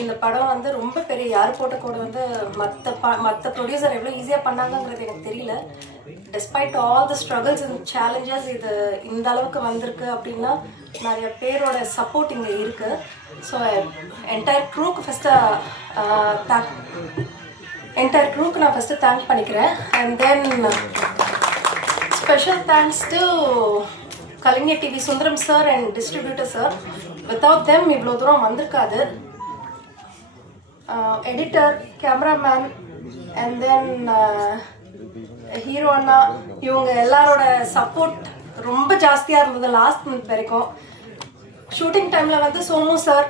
இந்த படம் வந்து ரொம்ப பெரிய யார் போட்ட கூட வந்து மற்ற ப்ரொடியூசர் எவ்வளோ ஈஸியாக பண்ணாங்கங்கிறது எனக்கு தெரியல. Despite all the struggles and challenges இது இந்த அளவுக்கு வந்திருக்கு அப்படின்னா நிறைய பேரோட சப்போர்ட் இங்கே இருக்குது. ஸோ என்டையர் க்ரூக்கு நான் ஃபஸ்ட்டு தேங்க் பண்ணிக்கிறேன். And then special thanks to Kalaignar TV Sundaram sir and distributor sir. Without them இவ்வளோ தூரம் வந்திருக்காது. Editor, cameraman and then hero அண்ணா, இவங்க எல்லாரோட சப்போர்ட் ரொம்ப ஜாஸ்தியாக இருந்தது லாஸ்ட் மினிட் வரைக்கும். ஷூட்டிங் டைமில் வந்து சோமு சார்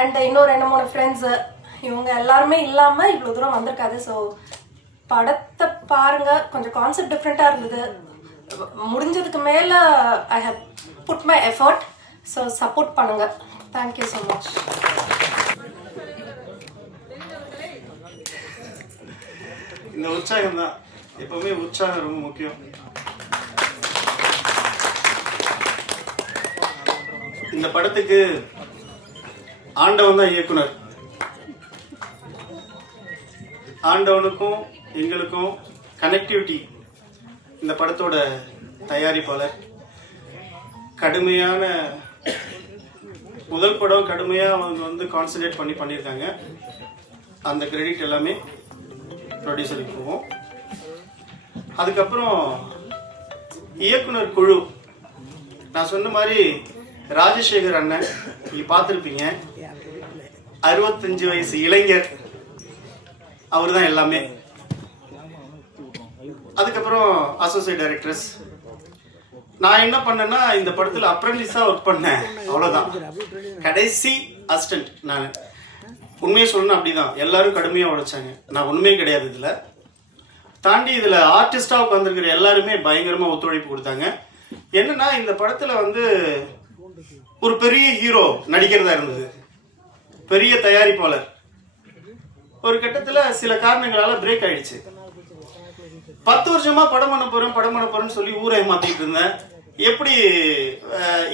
அண்ட் இன்னும் 2-3 ஃப்ரெண்ட்ஸு, இவங்க எல்லாருமே இல்லாமல் இவ்வளோ தூரம் வந்திருக்காது. ஸோ படத்தை பாருங்கள், கொஞ்சம் கான்செப்ட் டிஃப்ரெண்ட்டாக இருந்தது. முடிஞ்சதுக்கு மேலே I have put my effort. So support பண்ணுங்கள். Thank you so much. இந்த உற்சாகம் தான் எப்பவுமே, உற்சாகம் ரொம்ப முக்கியம். இந்த படத்துக்கு ஆண்டவன் தான் இயக்குனர். ஆண்டவனுக்கும் எங்களுக்கும் கனெக்டிவிட்டி இந்த படத்தோட தயாரிப்பாளர். கடுமையான முதல் படம் கடுமையாக அவங்க வந்து கான்சன்ட்ரேட் பண்ணியிருக்காங்க. அந்த கிரெடிட் எல்லாமே ப்ரொடியூசருக்கு போவோம். அதுக்கப்புறம் இயக்குனர் குழு, நான் சொன்ன மாதிரி ராஜசேகர் அண்ணன் நீங்கள் பார்த்துருப்பீங்க, 65 வயசு இளைஞர், அவர் தான் எல்லாமே. அதுக்கப்புறம் அசோசியேட் டைரக்டர்ஸ். நான் என்ன பண்ணேன்னா இந்த படத்தில் அப்ரண்டிஸாக ஒர்க் பண்ணேன், அவ்வளோதான். கடைசி அசிஸ்டன்ட் நான். உண்மையை சொல்லணும் அப்படிதான், எல்லாரும் கடுமையாக உழைச்சாங்க. நான் உண்மையே கிடையாது இதில் தாண்டி. இதில் ஆர்டிஸ்டாக உட்காந்துருக்கிற எல்லாருமே பயங்கரமாக ஒத்துழைப்பு கொடுத்தாங்க. என்னன்னா இந்த படத்தில் வந்து ஒரு பெரிய ஹீரோ நடிக்கிறதா இருந்தது, பெரிய தயாரிப்பாளர். ஒரு கட்டத்தில் சில காரணங்களால் பிரேக் ஆயிடுச்சு. 10 வருஷமா படம் பண்ண போறேன்னு சொல்லி ஊரை மாத்திட்டு இருந்தேன். எப்படி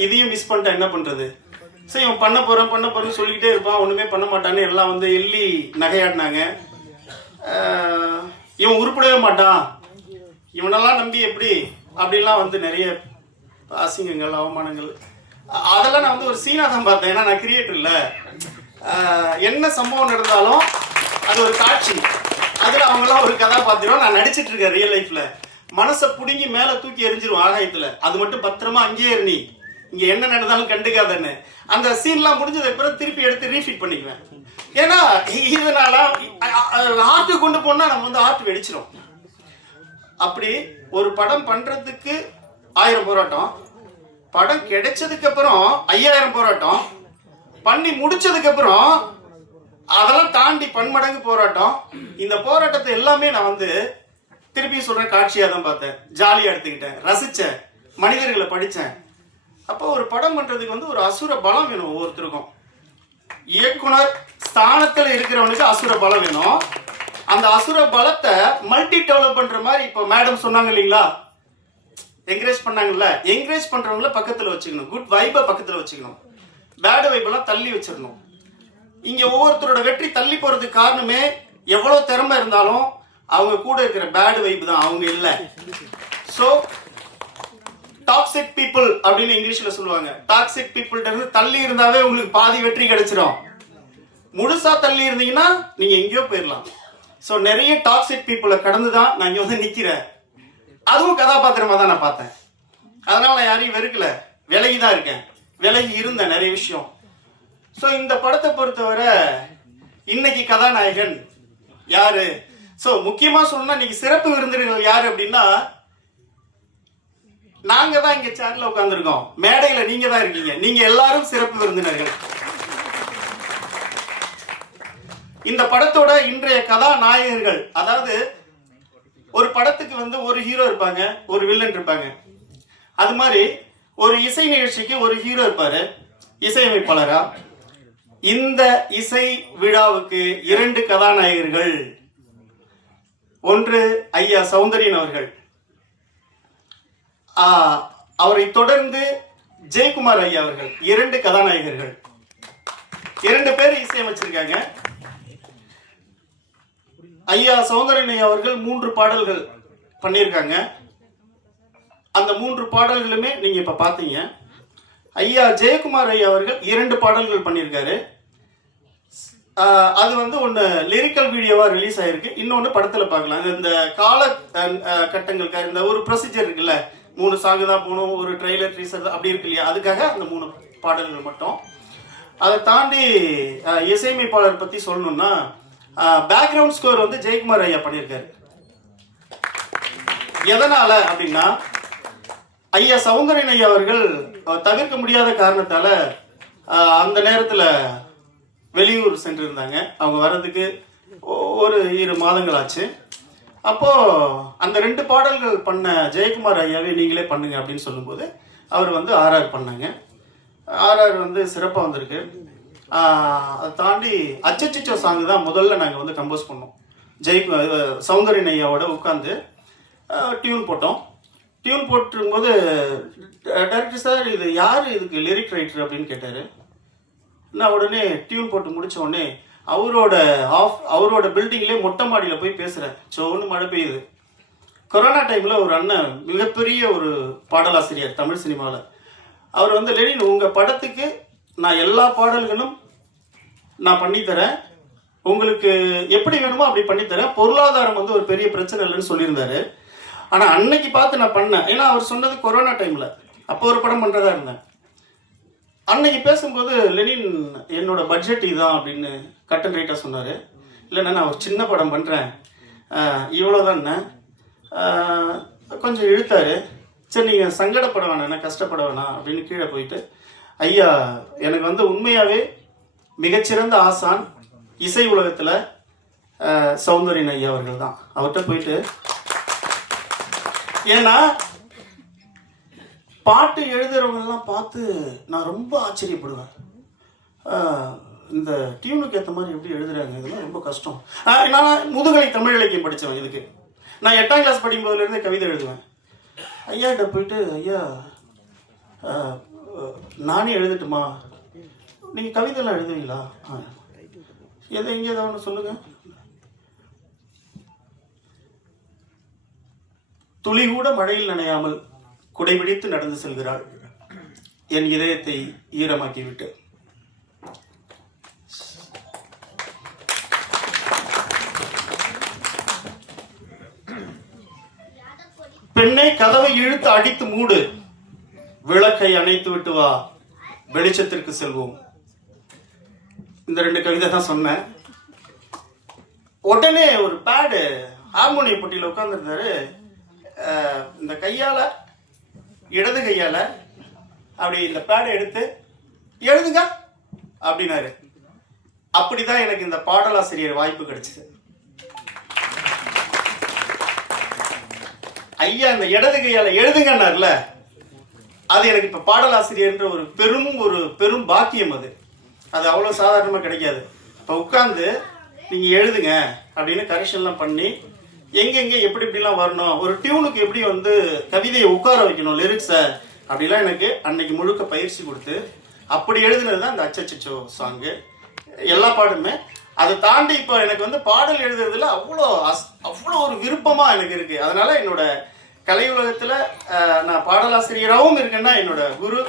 இதையும் மிஸ் பண்ணிட்டேன், என்ன பண்றது? சரி, இவன் பண்ண போறேன்னு சொல்லிக்கிட்டே இருப்பான், ஒண்ணுமே பண்ண மாட்டான்னு எல்லாம் வந்து எள்ளி நகையாடினாங்க. இவன் உருப்படவே மாட்டான், இவனெல்லாம் நம்பி எப்படி அப்படின்லாம் வந்து நிறைய அசிங்கங்கள், அவமானங்கள், அதெல்லாம் நான் வந்து ஒரு சீனா தான் பார்த்தேன். ஏன்னா நான் கிரியேட்டர் இல்லை. என்ன சம்பவம் நடந்தாலும் அது ஒரு காட்சி, அதில் அவங்களாம் ஒரு கதாபாத்திரம். நான் நடிச்சிட்டு இருக்கேன் ரியல் லைஃப்ல. மனசை பிடுங்கி மேலே தூக்கி எரிஞ்சிருவோம் ஆகாயத்தில். அது மட்டும் பத்திரமா அங்கேயே இரு, இங்கே என்ன நடந்தாலும் கண்டுக்காதன்னு. அந்த சீன்லாம் முடிஞ்சதுக்கு பிறகு திருப்பி எடுத்து ரீஃபீட் பண்ணிக்குவேன். ஏன்னா இதனால ஆர்ட்டு கொண்டு போனால் நம்ம வந்து ஆர்ட் வெடிச்சிடும். அப்படி ஒரு படம் பண்ணுறதுக்கு 1000 போராட்டம், படம் கிடைச்சதுக்கு அப்புறம் 5000 போராட்டம், பண்ணி முடிச்சதுக்கு அப்புறம் அதெல்லாம் தாண்டி பன்மடங்கு போராட்டம். இந்த போராட்டத்தை எல்லாமே நான் வந்து திருப்பி சொல்றேன், காட்சியாக தான் பார்த்தேன், ஜாலியாக எடுத்துக்கிட்டேன், ரசித்தேன், மனிதர்களை படித்தேன். அப்போ ஒரு படம் பண்றதுக்கு வந்து ஒரு அசுர பலம் வேணும் ஒவ்வொருத்தருக்கும். இயக்குனர் ஸ்தானத்தில் இருக்கிறவனுக்கு அசுர பலம் வேணும். அந்த அசுர பலத்தை மல்டி டெவலப் பண்ற மாதிரி இப்போ மேடம் சொன்னாங்க இல்லைங்களா, என்கரேஜ் பண்ணாங்கல்ல, என்கரேஜ் பண்றவங்கள பக்கத்தில் வச்சுக்கணும், குட் வைபை பக்கத்தில் வச்சுக்கணும், பேட் வைபெல்லாம் தள்ளி வச்சிடணும். இங்க ஒவ்வொருத்தரோட வெற்றி தள்ளி போறதுக்கு காரணமே எவ்வளவு திறமை இருந்தாலும் அவங்க கூட இருக்கிற பேட் வைப் தான், அவங்க இல்லை. ஸோ டாக்ஸிக் பீப்புள் அப்படின்னு இங்கிலீஷ்ல சொல்லுவாங்க. டாக்ஸிக் பீப்புள்கிட்ட இருந்து தள்ளி இருந்தாவே உங்களுக்கு பாதி வெற்றி கிடைச்சிடும். முழுசா தள்ளி இருந்தீங்கன்னா நீங்க எங்கேயோ போயிடலாம். ஸோ நிறைய டாக்ஸிக் பீப்புளை கடந்து தான் நான் இங்க வந்து நிக்கிறேன். அதுவும் கதாபாத்திரமா தான் நான் பார்த்தேன். அதனால நான் யாரையும் வெறுக்கல, விலகி தான் இருக்கேன், விலகி இருந்தேன் நிறைய விஷயம். ஸோ இந்த படத்தை பொறுத்தவரை இன்னைக்கு கதாநாயகன் யாரு? ஸோ முக்கியமா சொல்லணும்னா இன்னைக்கு சிறப்பு விருந்தினர்கள் யாரு அப்படின்னா, நாங்க தான் இங்க சேர்ல உட்கார்ந்துருக்கோம், மேடையில நீங்க தான் இருக்கீங்க. நீங்க எல்லாரும் சிறப்பு விருந்தினர்கள். இந்த படத்தோட இன்றைய கதாநாயகர்கள், அதாவது ஒரு படத்துக்கு வந்து ஒரு ஹீரோ இருப்பாங்க, ஒரு வில்லன் இருப்பாங்க. அது மாதிரி ஒரு இசை நிகழ்ச்சிக்கு ஒரு ஹீரோ இருப்பாரு இசையமைப்பாளரா. இந்த இசை விழாவுக்கு 2 கதாநாயகர்கள். ஒன்று ஐயா சௌந்தரியன் அவர்கள், அவரை தொடர்ந்து ஜெயக்குமார் ஐயா அவர்கள் 2 கதாநாயகர்கள், 2 பேர் இசையமைச்சிருக்காங்க. ஐயா சௌந்தரன் ஐயா அவர்கள் 3 பாடல்கள் பண்ணியிருக்காங்க. அந்த 3 பாடல்களுமே நீங்க இப்ப பாத்தீங்க. ஐயா ஜெயக்குமார் ஐயா அவர்கள் 2 பாடல்கள் பண்ணியிருக்காரு. அது வந்து ஒன்று லிரிக்கல் வீடியோவா ரிலீஸ் ஆயிருக்கு, இன்னொன்று படத்தில் பார்க்கலாம். இந்த கால கட்டங்களுக்கு இந்த ஒரு ப்ரொசீஜர் இருக்குல்ல, 3 சாங்கு தான் போகணும், ஒரு ட்ரெய்லர் டீசர் அப்படி இருக்கு இல்லையா, அதுக்காக அந்த 3 பாடல்கள் மட்டும். அதை தாண்டி இசையமைப்பாளர் பற்றி சொல்லணும்னா பேக்ரவுண்ட் ஸ்கோர் வந்து ஜெயக்குமார் ஐயா பண்ணியிருக்காரு. எதனால அப்படின்னா ஐயா சௌந்தரன் ஐயா அவர்கள் தவிர்க்க முடியாத காரணத்தால அந்த நேரத்தில் வெளியூர் சென்றிருந்தாங்க. அவங்க வர்றதுக்கு ஒரு 2 மாதங்கள் ஆச்சு. அப்போ அந்த 2 பாடல்கள் பண்ண ஜெயக்குமார் ஐயாவே நீங்களே பண்ணுங்க அப்படின்னு சொல்லும்போது அவர் வந்து ஆர்ஆர் பண்ணாங்க. ஆர்ஆர் வந்து சிறப்பாக வந்திருக்கு. அதை தாண்டி அச்சச்சிச்சோ சாங் தான் முதல்ல நாங்கள் வந்து கம்போஸ் பண்ணோம். சௌந்தரன் ஐயாவோட உட்காந்து டியூன் போட்டோம். டியூன் போட்டிருக்கும்போது டைரக்டர் சார் இது யார் இதுக்கு லிரிக் ரைட்டர் அப்படின்னு கேட்டார். நான் உடனே டியூன் போட்டு முடிச்ச உடனே அவரோட பில்டிங்லேயே மொட்டை மாடியில் போய் பேசுகிறேன். சோன்னு மழை பெய்யுது. கொரோனா டைமில் ஒரு அண்ணன் மிகப்பெரிய ஒரு பாடலாசிரியர் தமிழ் சினிமாவில், அவர் வந்து லெனின் உங்கள் படத்துக்கு நான் எல்லா பாடல்களும் நான் பண்ணித்தரேன், உங்களுக்கு எப்படி வேணுமோ அப்படி பண்ணித்தரேன், பொருளாதாரம் வந்து ஒரு பெரிய பிரச்சனை இல்லைன்னு சொல்லியிருந்தாரு. ஆனால் அன்னைக்கு பார்த்து நான் பண்ணேன். ஏன்னா அவர் சொன்னது கொரோனா டைமில், அப்போ ஒரு படம் பண்ணுறதா இருந்தேன். அன்னைக்கு பேசும்போது லெனின் என்னோட பட்ஜெட் இதுதான் அப்படின்னு கட் அண்ட் ரைட்டாக சொன்னார். இல்லைண்ணா நான் ஒரு சின்ன படம் பண்ணுறேன், இவ்வளோதாண்ணே, கொஞ்சம் இழுத்தாரு. சரி நீங்கள் சங்கடப்பட வேணாண்ணா, கஷ்டப்பட வேணாம் அப்படின்னு கீழே போயிட்டு, ஐயா எனக்கு வந்து உண்மையாகவே மிகச்சிறந்த ஆசான் இசை உலகத்தில் சௌந்தரன் ஐயா அவர்கள் தான். அவர்கிட்ட போயிட்டு, ஏன்னா பாட்டு எழுதுறவங்கெல்லாம் பார்த்து நான் ரொம்ப ஆச்சரியப்படுவேன். இந்த டியூனுக்கு ஏற்ற மாதிரி எப்படி எழுதுறாங்க, இதெல்லாம் ரொம்ப கஷ்டம். நான் முதுகலை தமிழ் இலக்கியம் படித்தவன். இதுக்கு நான் 8ஆம் கிளாஸ் படிக்கும்போதுலேருந்து கவிதை எழுதுவேன். ஐயாட்ட போயிட்டு, ஐயா நானே எழுதட்டுமா, நீங்கள் கவிதைலாம் எழுதுவீங்களா, எதை எங்கே ஏதாவது ஒன்று சொல்லுங்கள். துளி கூட மழையில் நனையாமல் குடைபிடித்து நடந்து செல்கிறாள், என் இதயத்தை ஈரமாக்கிவிட்டு. பெண்ணை கதவை இழுத்து அடித்து மூடு, விளக்கை அணைத்து விட்டு வா, வெளிச்சத்திற்கு செல்வோம். இந்த 2 கவிதை தான் சொன்னேன். உடனே ஒரு பேடு ஹார்மோனிய போட்டியில் உட்கார்ந்துருந்தாரு. இந்த கையால, இடது கையால அப்படி இந்த பேடை எடுத்து எழுதுங்க அப்படின்னாரு. அப்படிதான் எனக்கு இந்த பாடலாசிரியர் வாய்ப்பு கிடைச்சது. ஐயா இந்த இடது கையால எழுதுங்கன்னார்ல, அது எனக்கு இப்ப பாடலாசிரியர்ன்ற ஒரு பெரும் பாக்கியம். அது அவ்வளவு சாதாரணமா கிடைக்காது. இப்ப உட்கார்ந்து நீங்க எழுதுங்க அப்படின்னு கரெக்ஷன்லாம் பண்ணி எங்கெங்க எப்படி எப்படிலாம் வரணும், ஒரு டியூனுக்கு எப்படி வந்து கவிதையை உட்கார வைக்கணும், லிரிக்ஸை அப்படிலாம் எனக்கு அன்னைக்கு முழுக்க பயிற்சி கொடுத்து அப்படி எழுதுனது தான் இந்த அச்சச்சிச்சோ சாங்கு. எல்லா பாட்டுமே. அதை தாண்டி இப்போ எனக்கு வந்து பாடல் எழுதுறதுல அவ்வளோ ஒரு விருப்பமாக எனக்கு இருக்குது. அதனால என்னோட கலை உலகத்தில் நான் பாடலாசிரியராகவும் இருக்கேன்னா என்னோட குரு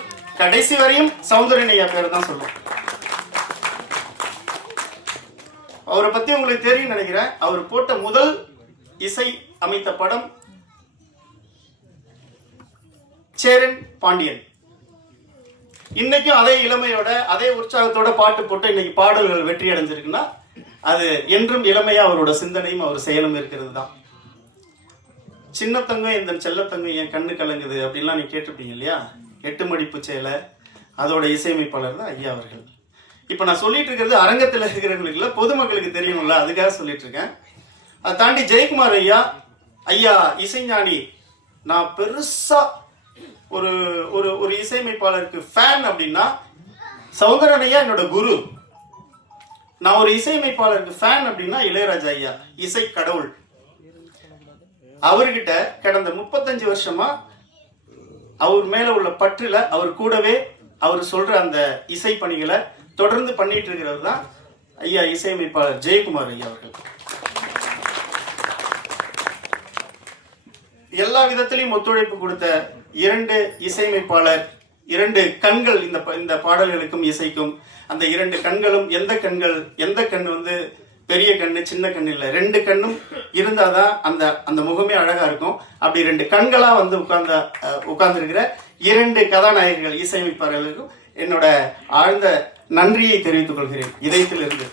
கடைசி வரையும் சௌந்தரன் ஐயா பேர் தான் சொல்லுவேன். அவரை பற்றி உங்களுக்கு தெரியும் நினைக்கிறேன். அவர் போட்ட முதல் இசை அமைத்த படம் சேரன் பாண்டியன். இன்னைக்கும் அதே இளமையோட அதே உற்சாகத்தோட பாட்டு போட்டு இன்னைக்கு பாடல்கள் வெற்றி அடைஞ்சிருக்குன்னா அது என்றும் இளமையா அவரோட சிந்தனையும் அவர் செயலும் இருக்கிறது தான். சின்னத்தங்கம் இந்த செல்லத்தங்கம் என் கண்ணு கலங்குது அப்படின்லாம் நீ கேட்டிருப்பீங்க இல்லையா, 8 மடிப்பு சேலை, அதோட இசையமைப்பாளர் தான் ஐயா அவர்கள். இப்போ நான் சொல்லிட்டு இருக்கிறது அரங்கத்தில் இருக்கிறவங்களுக்கு இல்லை, பொதுமக்களுக்கு தெரியும்ல, அதுக்காக சொல்லிட்டு இருக்கேன். அதை தாண்டி ஜெயக்குமார் ஐயா இசைஞானி. நான் பெருசா ஒரு ஒரு இசையமைப்பாளருக்கு ஃபேன் அப்படின்னா சௌந்தரன் ஐயா என்னோட குரு. நான் ஒரு இசையமைப்பாளருக்கு ஃபேன் அப்படின்னா இளையராஜா ஐயா, இசை கடவுள். அவர்கிட்ட கடந்த 35 வருஷமா அவர் மேலே உள்ள பற்றில் அவர் கூடவே அவர் சொல்கிற அந்த இசை பணிகளை தொடர்ந்து பண்ணிட்டு இருக்கிறவர் தான் ஐயா இசையமைப்பாளர் ஜெயக்குமார் ஐயா அவர்கள். எல்லா விதத்திலையும் ஒத்துழைப்பு கொடுத்த 2 இசையமைப்பாளர், 2 கண்கள் இந்த பாடல்களுக்கும் இசைக்கும். அந்த 2 கண்களும் எந்த கண் வந்து பெரிய கண்ணு சின்ன கண் இல்லை, 2 கண்ணும் இருந்தாதான் அந்த முகமே அழகா இருக்கும். அப்படி 2 கண்களா வந்து உட்கார்ந்துருக்கிற 2 கதாநாயகர்கள் இசையமைப்பாளர்களுக்கும் என்னோட ஆழ்ந்த நன்றியை தெரிவித்துக் கொள்கிறேன் இதயத்திலிருந்து.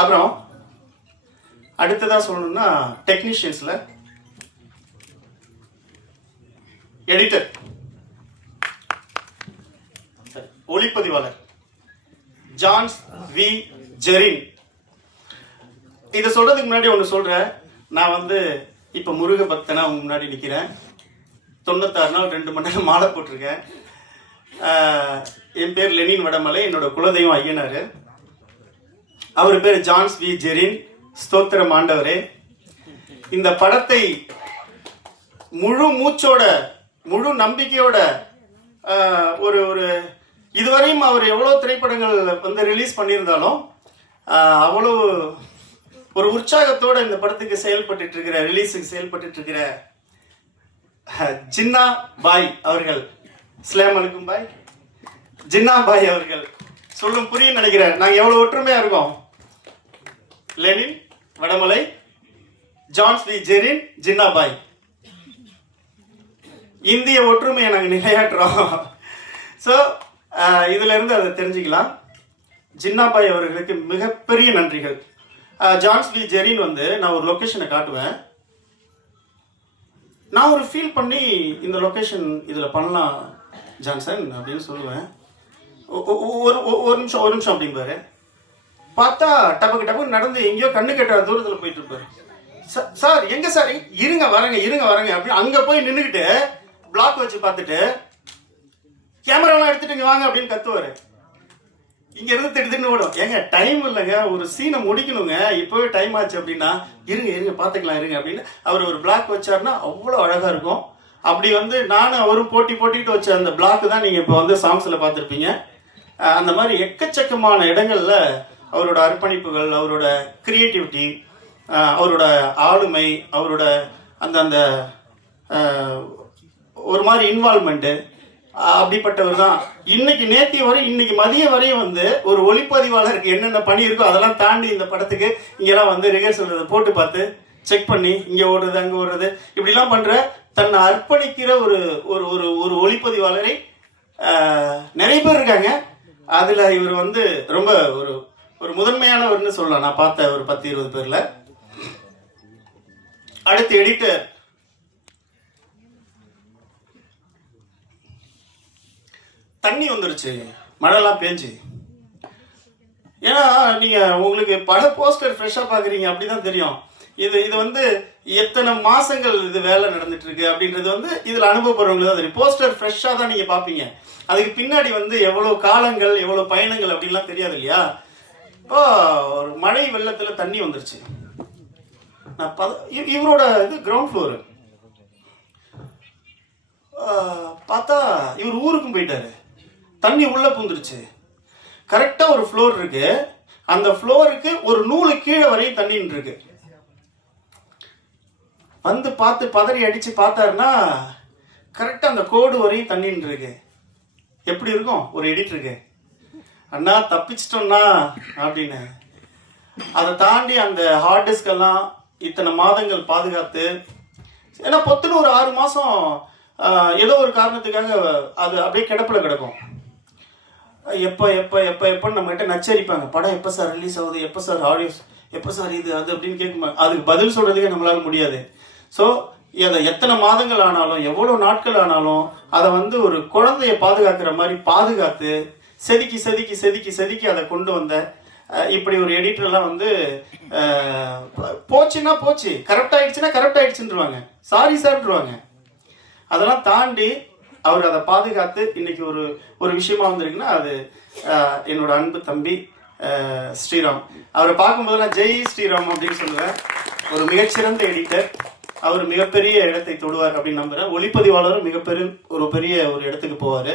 அப்புறம் அடுத்ததா சொல்லணும்னா டெக்னீஷியன்ஸ்ல எடிட்டர், ஒளிப்பதிவாளர் ஜான்ஸ் வி ஜெரின். இதை சொல்றதுக்கு முன்னாடி ஒன்று சொல்றேன். நான் வந்து இப்போ முருக பக்தனா உங்க முன்னாடி நிற்கிறேன். 96 நாள் 2 மணி நேரம் மாலை போட்டிருக்கேன். என் பேர் லெனின் வடமலை, என்னோட குலதெய்வம் ஐயனார். அவர் பேர் ஜான்ஸ் வி ஜெரின். ஸ்தோத்திரம் ஆண்டவரே. இந்த படத்தை முழு மூச்சோட முழு நம்பிக்கையோட ஒரு இதுவரையும் அவர் எவ்வளோ திரைப்படங்கள் வந்து ரிலீஸ் பண்ணியிருந்தாலும் அவ்வளோ ஒரு உற்சாகத்தோட இந்த படத்துக்கு செயல்பட்டு இருக்கிற ரிலீஸுக்கு செயல்பட்டு இருக்கிற ஜின்னா பாய் அவர்கள், அஸ்ஸலாமு அலைக்கும் பாய், ஜின்னா பாய் அவர்கள் சொல்லும் புரியும் நினைக்கிறேன். நாங்கள் எவ்வளோ ஒற்றுமையா இருக்கோம். லெனின் வடமலை, ஜான்ஸ் வி ஜெரின், ஜின்னா பாய், இந்திய ஒற்றுமையை நாங்கள் நிலையாட்டுறோம். ஸோ இதுல இருந்து அதை தெரிஞ்சுக்கலாம். ஜின்னாபாய் அவர்களுக்கு மிகப்பெரிய நன்றிகள். ஜான்ஸ் வி ஜெரின் வந்து நான் ஒரு லொக்கேஷனை காட்டுவேன். நான் ஒரு ஃபீல் பண்ணி இந்த லொக்கேஷன் இதில் பண்ணலாம் ஜான்சன் அப்படின்னு சொல்லுவேன். ஒரு நிமிஷம் அப்படிம்பாரு. பார்த்தா டப்புக்கு நடந்து எங்கேயோ கண்ணு கெட்டாத தூரத்தில் போயிட்டு இருப்பாரு. சார் எங்க சார், இருங்க வரேங்க அப்படின்னு அங்கே போய் நின்றுக்கிட்டு பிளாக் வச்சு பார்த்துட்டு கேமராலாம் எடுத்துட்டு இங்கே வாங்க அப்படின்னு கத்துவாரு. இங்க இருந்து திட்டு ஓடும். ஏங்க டைம் இல்லைங்க, ஒரு சீனை முடிக்கணுங்க, இப்போவே டைம் ஆச்சு அப்படின்னா இருங்க பார்த்துக்கலாம் இருங்க அப்படின்னு அவர் ஒரு பிளாக் வச்சாருன்னா அவ்வளோ அழகா இருக்கும். அப்படி வந்து நானும் அவரும் போட்டிட்டு வச்ச அந்த பிளாக் தான் நீங்க இப்போ வந்து சாங்ஸ்ல பார்த்துருப்பீங்க. அந்த மாதிரி எக்கச்சக்கமான இடங்கள்ல அவரோட அர்ப்பணிப்புகள், அவரோட கிரியேட்டிவிட்டி, அவரோட ஆளுமை, அவரோட அந்த ஒரு மாதிரி இன்வால்மெண்ட்டு, அப்படிப்பட்டவர் தான். இன்னைக்கு மதிய வரையும் வந்து ஒரு ஒளிப்பதிவாளருக்கு என்னென்ன பணி இருக்கோ அதெல்லாம் தாண்டி இந்த படத்துக்கு இங்கெல்லாம் வந்து ரிஹர்சல் போட்டு பார்த்து செக் பண்ணி இங்கே ஓடுறது அங்கே ஓடுறது இப்படிலாம் பண்ற தன்னை அர்ப்பணிக்கிற ஒரு ஒரு ஒரு ஒளிப்பதிவாளரை நிறைய பேர் இருக்காங்க. அதுல இவர் வந்து ரொம்ப ஒரு முதன்மையானவர்னு சொல்லலாம். நான் பார்த்த ஒரு 10-20 பேர்ல. அடுத்து எடிட்டர் தண்ணி வந்துருச்சு, மழைலாம் பேஞ்சு. ஏன்னா நீங்க உங்களுக்கு பல போஸ்டர் ஃப்ரெஷ்ஷா பாக்குறீங்க அப்படிதான் தெரியும். இது வந்து எத்தனை மாசங்கள் இது வேலை நடந்துட்டு இருக்கு அப்படின்றது வந்து இதுல அனுபவப்படுறவங்களுக்கு தான் தெரியும். போஸ்டர் ஃப்ரெஷ்ஷா தான் நீங்க பாப்பீங்க. அதுக்கு பின்னாடி வந்து எவ்வளவு காலங்கள் எவ்வளவு பயணங்கள் அப்படின்லாம் தெரியாது இல்லையா. இப்போ ஒரு மழை வெள்ளத்துல தண்ணி வந்துருச்சு. இவரோட இது கிரவுண்ட் ஃப்ளோரு. பார்த்தா இவர் ஊருக்கும் போயிட்டாரு. தண்ணி உள்ள பூந்துருச்சு. கரெக்டா ஒரு ஃப்ளோர் இருக்கு. அந்த ஃப்ளோருக்கு ஒரு நூலு கீழே வரையும் தண்ணி இருக்கு. வந்து பார்த்து பதறி அடிச்சு பார்த்தாருன்னா கரெக்டா அந்த கோடு வரையும் தண்ணி இருக்கு. எப்படி இருக்கும் ஒரு எடிட்டருக்கு? அண்ணா தப்பிச்சிட்டோம்னா அப்படின்னு. அதை தாண்டி அந்த ஹார்ட் டிஸ்க் எல்லாம் இத்தனை மாதங்கள் பாதுகாத்து, ஏன்னா பொத்துன்னு ஒரு 6 மாசம் ஏதோ ஒரு காரணத்துக்காக அது அப்படியே கிடப்பில் கிடக்கும். எப்போ நம்ம கிட்ட நச்சரிப்பாங்க, படம் எப்போ சார் ரிலீஸ் ஆகுது, எப்போ சார் ஆடியோஸ், எப்போ சார் இது அது அப்படின்னு கேட்குமா. அதுக்கு பதில் சொல்றதுக்கே நம்மளால முடியாது. ஸோ அதை எத்தனை மாதங்கள் ஆனாலும் எவ்வளோ நாட்கள் ஆனாலும் அதை வந்து ஒரு குழந்தைய பாதுகாக்கிற மாதிரி பாதுகாத்து செதுக்கி செதுக்கி செதுக்கி செதுக்கி அதை கொண்டு வந்த இப்படி ஒரு எடிட்டர்லாம் வந்து போச்சுன்னா போச்சு, கரெக்ட் ஆயிடுச்சுன்னா கரெக்ட் ஆயிடுச்சுருவாங்க, சாரி சார்ன்றுவாங்க. அதெல்லாம் தாண்டி அவர் அதை பாதுகாத்து இன்னைக்கு ஒரு விஷயமா வந்திருக்குன்னா அது என்னோட அன்பு தம்பி ஸ்ரீராம். அவரை பார்க்கும்போதெல்லாம் ஜெய் ஸ்ரீராம் அப்படின்னு சொல்லுவேன். ஒரு மிகச்சிறந்த எடிட்டர். அவர் மிகப்பெரிய இடத்தை தொடுவார் அப்படின்னு நம்புகிறேன். ஒளிப்பதிவாளரும் ஒரு பெரிய இடத்துக்கு போவார்.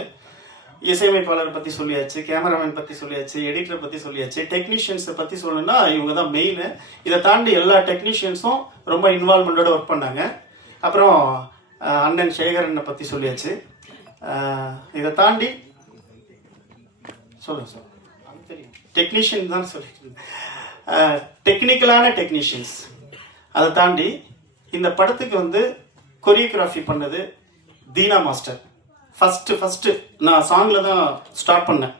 இசையமைப்பாளரை பற்றி சொல்லியாச்சு, கேமராமேன் பற்றி சொல்லியாச்சு, எடிட்டரை பற்றி சொல்லியாச்சு, டெக்னீஷியன்ஸை பற்றி சொல்லணும்னா இவங்க தான் மெயின். இதை தாண்டி எல்லா டெக்னீஷியன்ஸும் ரொம்ப இன்வால்மெண்ட்டோட ஒர்க் பண்ணாங்க. அப்புறம் அண்ணன் சேகரனை பற்றி சொல்லியாச்சு. இதை தாண்டி சொல்லுங்க சார், டெக்னீஷியன் தான் சொல்லிட்டு டெக்னிக்கலான டெக்னீஷியன்ஸ். அதை தாண்டி இந்த படத்துக்கு கொரியோகிராஃபி பண்ணது தீனா மாஸ்டர். ஃபஸ்ட்டு நான் சாங்கில் தான் ஸ்டார்ட் பண்ணேன்.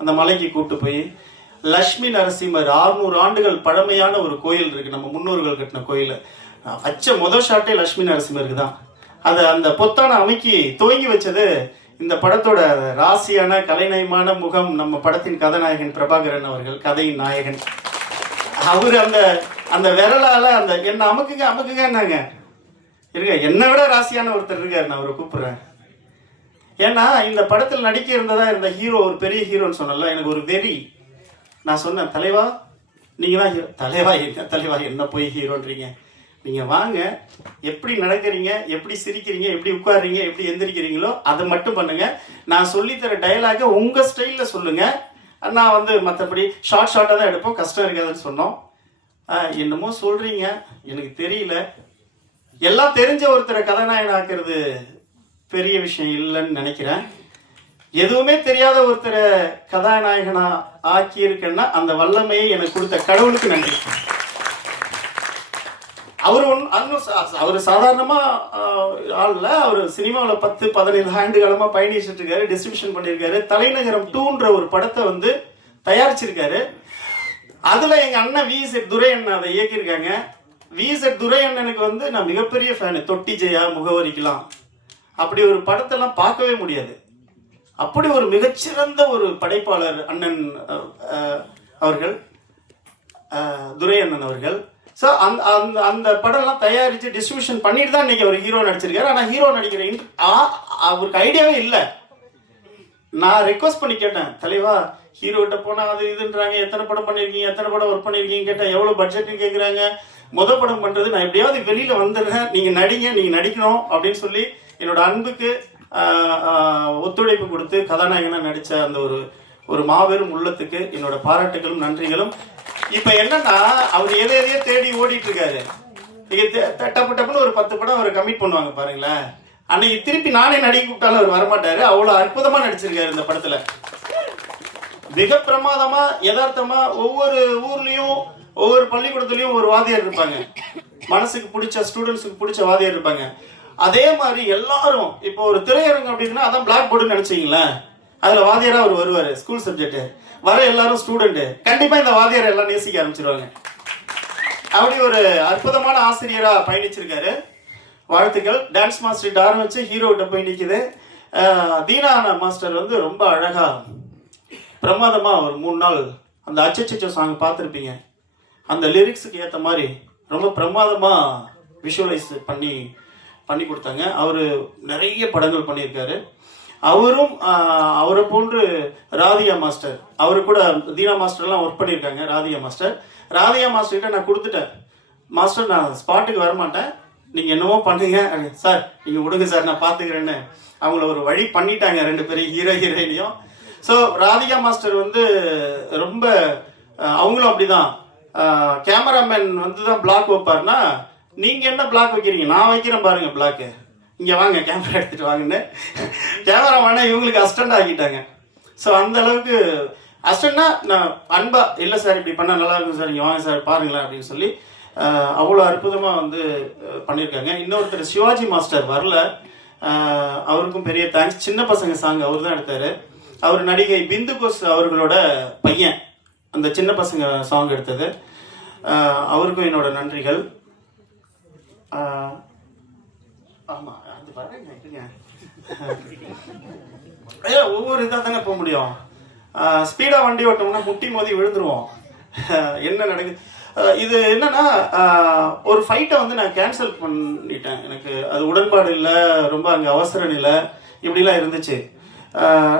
அந்த மலைக்கு கூப்பிட்டு போய் லக்ஷ்மி நரசிம்மர் 600 ஆண்டுகள் பழமையான ஒரு கோயில் இருக்குது, நம்ம முன்னோர்கள் கட்டின கோயில். வச்ச முதல் ஷாட்டே லக்ஷ்மி நரசிம்மருக்கு தான். அதை அந்த பொத்தான அமைக்கி துவங்கி வச்சது இந்த படத்தோட ராசியான கலைநயமான முகம் நம்ம படத்தின் கதாநாயகன் பிரபாகரன் அவர்கள், கதையின் நாயகன். அவர் அந்த விரலால என்ன அமுக்குங்கன்னாங்க. இருங்க, என்னை விட ராசியான ஒருத்தர் இருக்காரு, நான் அவரை கூப்பிடுறேன். ஏன்னா இந்த படத்தில் நடிக்க இருந்த ஹீரோ ஒரு பெரிய ஹீரோன்னு சொன்னல, எனக்கு ஒரு வெறி. நான் சொன்னேன், தலைவா நீங்கள் தான் ஹீரோ. தலைவா என்ன போய் ஹீரோன்றீங்க, நீங்கள் வாங்க, எப்படி நடக்கிறீங்க, எப்படி சிரிக்கிறீங்க, எப்படி உட்காடுறீங்க, எப்படி எந்திரிக்கிறீங்களோ அதை மட்டும் பண்ணுங்க. நான் சொல்லித்தர டயலாக உங்கள் ஸ்டைலில் சொல்லுங்க. நான் மற்றபடி ஷார்ட்டாக தான் எடுப்போம், கஷ்டம் இருக்காதுன்னு சொன்னோம். என்னமோ சொல்கிறீங்க, எனக்கு தெரியல. எல்லாம் தெரிஞ்ச ஒருத்தரை கதாநாயகன் ஆக்குறது பெரிய விஷயம் இல்லைன்னு நினைக்கிறேன். எதுவுமே தெரியாத ஒருத்தரை கதாநாயகனா ஆக்கியிருக்கேன்னா அந்த வல்லமையை எனக்கு கொடுத்த கடவுளுக்கு நன்றி. அவர் சாதாரணமா ஆள்ல, அவர் சினிமாவில் 10-15 ஆண்டு காலமா பயணிச்சுட்டு இருக்காரு, டிஸ்ட்ரிபியூஷன் பண்ணியிருக்காரு. தலைநகரம் 2ன்ற ஒரு படத்தை தயாரிச்சிருக்காரு. அதுல எங்க அண்ணன் VZ துரை அண்ணன் அதை இயக்கியிருக்காங்க. VZ துரை அண்ணனுக்கு நான் மிகப்பெரிய ஃபேனு. தொட்டி ஜெயா, முகவரிக்கலாம், அப்படி ஒரு படத்தெல்லாம் பார்க்கவே முடியாது. அப்படி ஒரு மிகச்சிறந்த ஒரு படைப்பாளர் அண்ணன் அவர்கள், துரை அண்ணன் அவர்கள். ஸோ அந்த படம்லாம் தயாரித்து டிஸ்ட்ரிபியூஷன் பண்ணிட்டு தான் இன்னைக்கு அவர் ஹீரோ நடிச்சிருக்காரு. ஆனால் ஹீரோ நடிக்கிற அவருக்கு ஐடியாவே இல்லை. நான் ரெக்வஸ்ட் பண்ணி கேட்டேன், தலைவா ஹீரோகிட்ட போனால் அது இதுன்றாங்க, எத்தனை படம் பண்ணியிருக்கீங்க, எத்தனை படம் ஒர்க் பண்ணியிருக்கீங்க கேட்டேன். எவ்வளோ பட்ஜெட்னு கேட்குறாங்க. படம் பண்ணுறது, நான் எப்படியாவது வெளியில் வந்துடுறேன், நீங்கள் நடிங்க, நீங்கள் நடிக்கணும் அப்படின்னு சொல்லி என்னோட அன்புக்கு ஒத்துழைப்பு கொடுத்து கதாநாயகனாக நடித்த அந்த ஒரு மாபெரும் உள்ளத்துக்கு என்னோட பாராட்டுகளும் நன்றிகளும். இப்போ என்னன்னா, அவர் எதையோ தேடி ஓடிட்டு இருக்காரு. டப்புன்னு ஒரு 10 படம் அவர் கமிட் பண்ணுவாங்க பாருங்களேன். அன்னைக்கு திருப்பி நானே நடிக்க கூப்பிட்டாலும் அவர் வரமாட்டாரு. அவ்வளோ அற்புதமாக நடிச்சிருக்காரு இந்த படத்தில். மிக பிரமாதமா யதார்த்தமா ஒவ்வொரு ஊர்லயும் ஒவ்வொரு பள்ளிக்கூடத்துலயும் ஒரு வாத்தியார் இருப்பாங்க. மனசுக்கு பிடிச்ச ஸ்டூடெண்ட்ஸுக்கு பிடிச்ச வாத்தியார் இருப்பாங்க. அதே மாதிரி எல்லாரும் இப்போ ஒரு திரையரங்கம் அப்படின்னா அதான் பிளாக் போர்டுன்னு நினைச்சீங்களேன். அதுல வாத்தியாரா அவர் வருவாரு, ஸ்கூல் சப்ஜெக்ட் வர எல்லாரும் ஸ்டூடெண்ட். கண்டிப்பா இந்த வாத்தியாரை எல்லாம் நேசிக்க ஆரம்பிச்சிருவாங்க. அப்படி ஒரு அற்புதமான ஆசிரியரா பயணிச்சிருக்காரு. வாழ்த்துக்கள். டான்ஸ் மாஸ்டர் ஆரம்பிச்சு ஹீரோ கிட்ட போய் நிற்குது. தீனா மாஸ்டர் ரொம்ப அழகா பிரமாதமா ஒரு 3 நாள் அந்த அச்சச்சோ சாங் பார்த்துருப்பீங்க. அந்த லிரிக்ஸுக்கு ஏற்ற மாதிரி ரொம்ப பிரமாதமா விஷுவலைஸ் பண்ணி கொடுத்தாங்க. அவர் நிறைய படங்கள் பண்ணியிருக்காரு. அவரும் அவரை போன்று ராதியா மாஸ்டர், அவரு கூட தீனா மாஸ்டர்லாம் ஒர்க் பண்ணியிருக்காங்க. ராதியா மாஸ்டர்கிட்ட நான் கொடுத்துட்டேன், மாஸ்டர் நான் ஸ்பாட்டுக்கு வரமாட்டேன், நீங்கள் என்னமோ பண்ணுங்க சார், நீங்கள் விடுங்க சார் நான் பார்த்துக்கிறேன்னு அவங்கள ஒரு வழி பண்ணிட்டாங்க 2 பேரும், ஹீரோயினையும். ஸோ ராதிகா மாஸ்டர் ரொம்ப அவங்களும் அப்படிதான். கேமராமேன் தான் பிளாக் வைப்பார்னா, நீங்கள் என்ன பிளாக் வைக்கிறீங்க, நான் வைக்கிறேன் பாருங்க பிளாக்கு, இங்கே வாங்க கேமரா எடுத்துகிட்டு வாங்கன்னு கேமராமேனை இவங்களுக்கு அசிஸ்டண்ட் ஆக்கிட்டாங்க. ஸோ அந்த அளவுக்கு அசிஸ்டண்ட்னா நான் அன்பா, இல்லை சார் இப்படி பண்ணால் நல்லா இருக்கும் சார், இங்கே வாங்க சார் பாருங்களேன் அப்படின்னு சொல்லி அவ்வளோ அற்புதமாக பண்ணியிருக்காங்க. இன்னொருத்தர் சிவாஜி மாஸ்டர் வரல, அவருக்கும் பெரிய தேங்க்ஸ். சின்ன பசங்க சாங் அவர் தான் எடுத்தார். அவர் நடிகை பிந்து கோஸ் அவர்களோட பையன் அந்த சின்ன பசங்க சாங் எடுத்தது. அவருக்கும் என்னோட நன்றிகள். ஆமாம், அது பாருங்க, ஒவ்வொரு இதாக தானே போக முடியும். ஸ்பீடாக வண்டி ஓட்டோம்னா முட்டி மோதி விழுந்துருவோம். என்ன நடக்குது இது என்னன்னா, ஒரு ஃபைட்டை நான் கேன்சல் பண்ணிட்டேன். எனக்கு அது உடன்பாடு இல்லை, ரொம்ப அங்கே அவசர நிலை இப்படிலாம் இருந்துச்சு.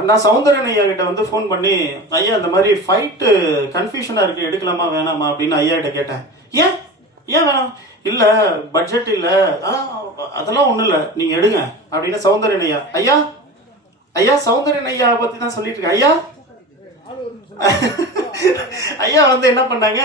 நான் சௌந்தரன் ஐயா கிட்ட வந்து ஃபோன் பண்ணி, ஐயா இந்த மாதிரி ஃபைட்டு கன்ஃபியூஷனாக இருக்குது, எடுக்கலாமா வேணாமா அப்படின்னு ஐயா கிட்ட கேட்டேன். ஏன் ஏன் வேணாம்? இல்லை பட்ஜெட் இல்லை, அதெல்லாம் ஒன்றும் இல்லை, நீங்கள் எடுங்க அப்படின்னு சௌந்தரன் ஐயா. ஐயா ஐயா சௌந்தரன் ஐயா பற்றி தான் சொல்லிட்டு இருக்கேன். ஐயா ஐயா வந்து என்ன பண்ணாங்க,